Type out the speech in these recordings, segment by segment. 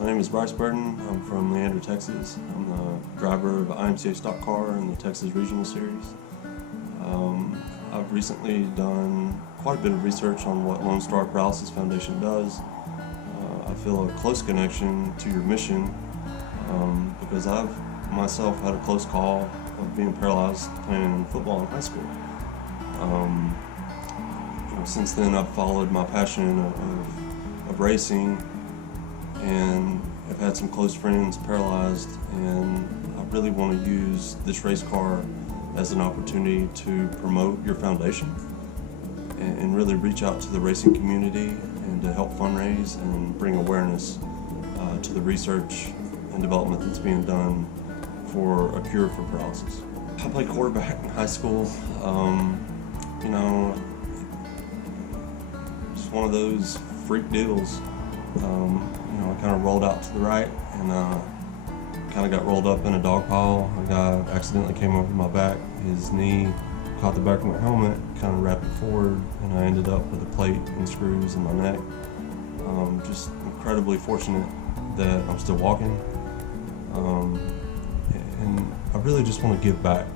My name is Bryce. I'm from Leander, Texas. I'm the driver of an IMCA stock car in the Texas Regional Series. I've recently done quite a bit of research on what Lone Star Paralysis Foundation does. I feel a close connection to your mission because I've myself had a close call of being paralyzed playing football in high school. Since then I've followed my passion of racing, and I've had some close friends paralyzed, and I really want to use this race car as an opportunity to promote your foundation and really reach out to the racing community and to help fundraise and bring awareness to the research and development that's being done for a cure for paralysis. I played quarterback in high school. Just one of those freak deals. I kind of rolled out to the right and kind of got rolled up in a dog pile. A guy accidentally came over my back. His knee caught the back of my helmet, kind of wrapped it forward, and I ended up with a plate and screws in my neck. Just incredibly fortunate that I'm still walking. And I really just want to give back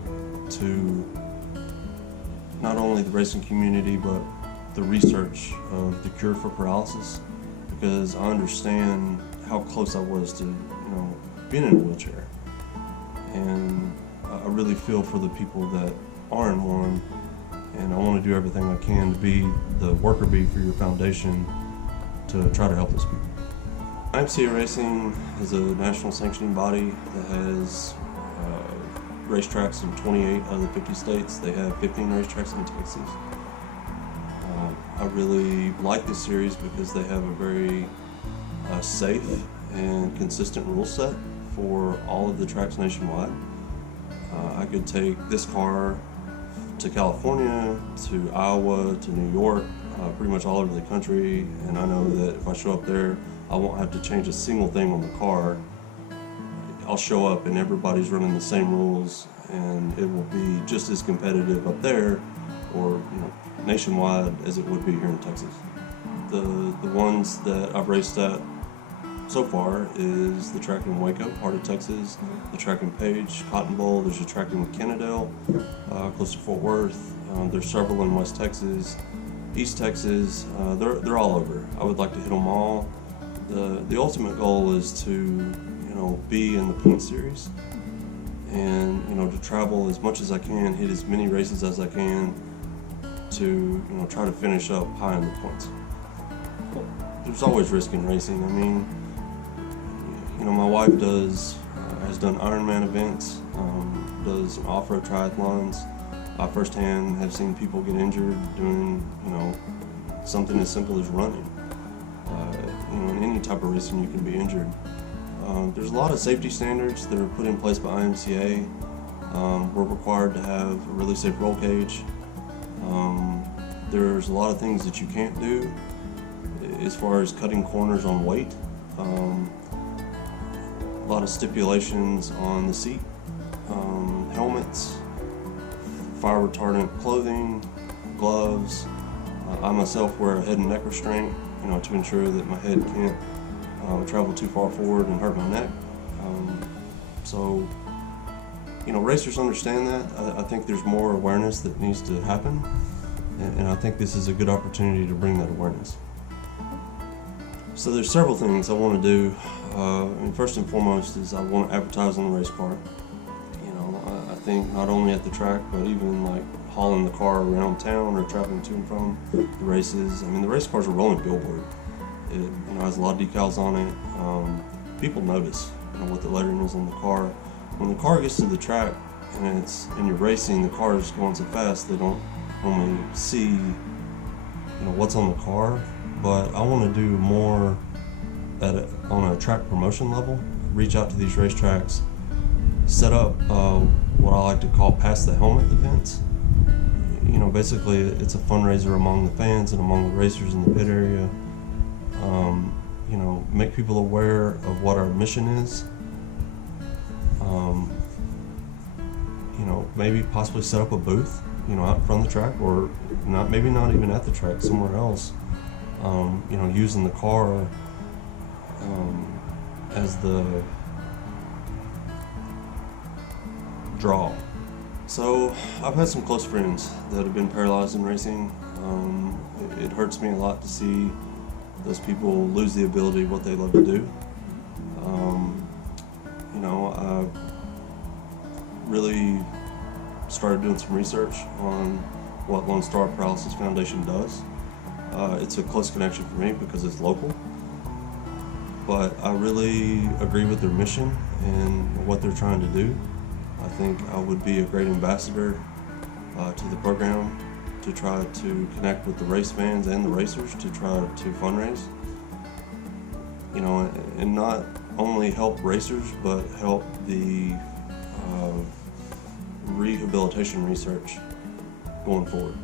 to not only the racing community, but the research of the cure for paralysis, because I understand how close I was to, being in a wheelchair. And I really feel for the people that are in one, and I want to do everything I can to be the worker bee for your foundation to try to help those people. IMCA Racing is a national sanctioning body that has racetracks in 28 out of the 50 states. They have 15 racetracks in Texas. I really like this series because they have a very safe and consistent rule set for all of the tracks nationwide. I could take this car to California, to Iowa, to New York, pretty much all over the country, and I know that if I show up there, I won't have to change a single thing on the car. I'll show up and everybody's running the same rules, and it will be just as competitive up there or nationwide as it would be here in Texas. The ones that I've raced at so far is the track in Waco, heart of Texas, the track in Page, Cotton Bowl. There's a track in Kennedale, close to Fort Worth. There's several in West Texas, East Texas. They're all over. I would like to hit them all. The ultimate goal is to be in the point series, and to travel as much as I can, hit as many races as I can, to try to finish up high in the points. There's always risk in racing. My wife has done Ironman events, does off-road triathlons. I firsthand have seen people get injured doing something as simple as running. In any type of racing you can be injured. There's a lot of safety standards that are put in place by IMCA. We're required to have a really safe roll cage. There's a lot of things that you can't do as far as cutting corners on weight. A lot of stipulations on the seat, helmets, fire retardant clothing, gloves. I myself wear a head and neck restraint, to ensure that my head can't travel too far forward and hurt my neck. Racers understand that. I think there's more awareness that needs to happen, and I think this is a good opportunity to bring that awareness. So there's several things I want to do. First and foremost is I want to advertise on the race car. I think not only at the track, but even like hauling the car around town or traveling to and from the races. The race car's a rolling billboard. It has a lot of decals on it. People notice what the lettering is on the car. When the car gets to the track and you're racing, the car is going so fast they don't normally see what's on the car. But I want to do more on a track promotion level. Reach out to these racetracks, set up what I like to call pass the helmet events. Basically it's a fundraiser among the fans and among the racers in the pit area. Make people aware of what our mission is. Maybe possibly set up a booth, out in front of the track, or maybe not even at the track, somewhere else. Using the car as the draw. So I've had some close friends that have been paralyzed in racing. It hurts me a lot to see those people lose the ability of what they love to do. I really started doing some research on what Lone Star Paralysis Foundation does. It's a close connection for me because it's local, but I really agree with their mission and what they're trying to do. I think I would be a great ambassador to the program to try to connect with the race fans and the racers to try to fundraise, and not only help racers, but help the rehabilitation research going forward.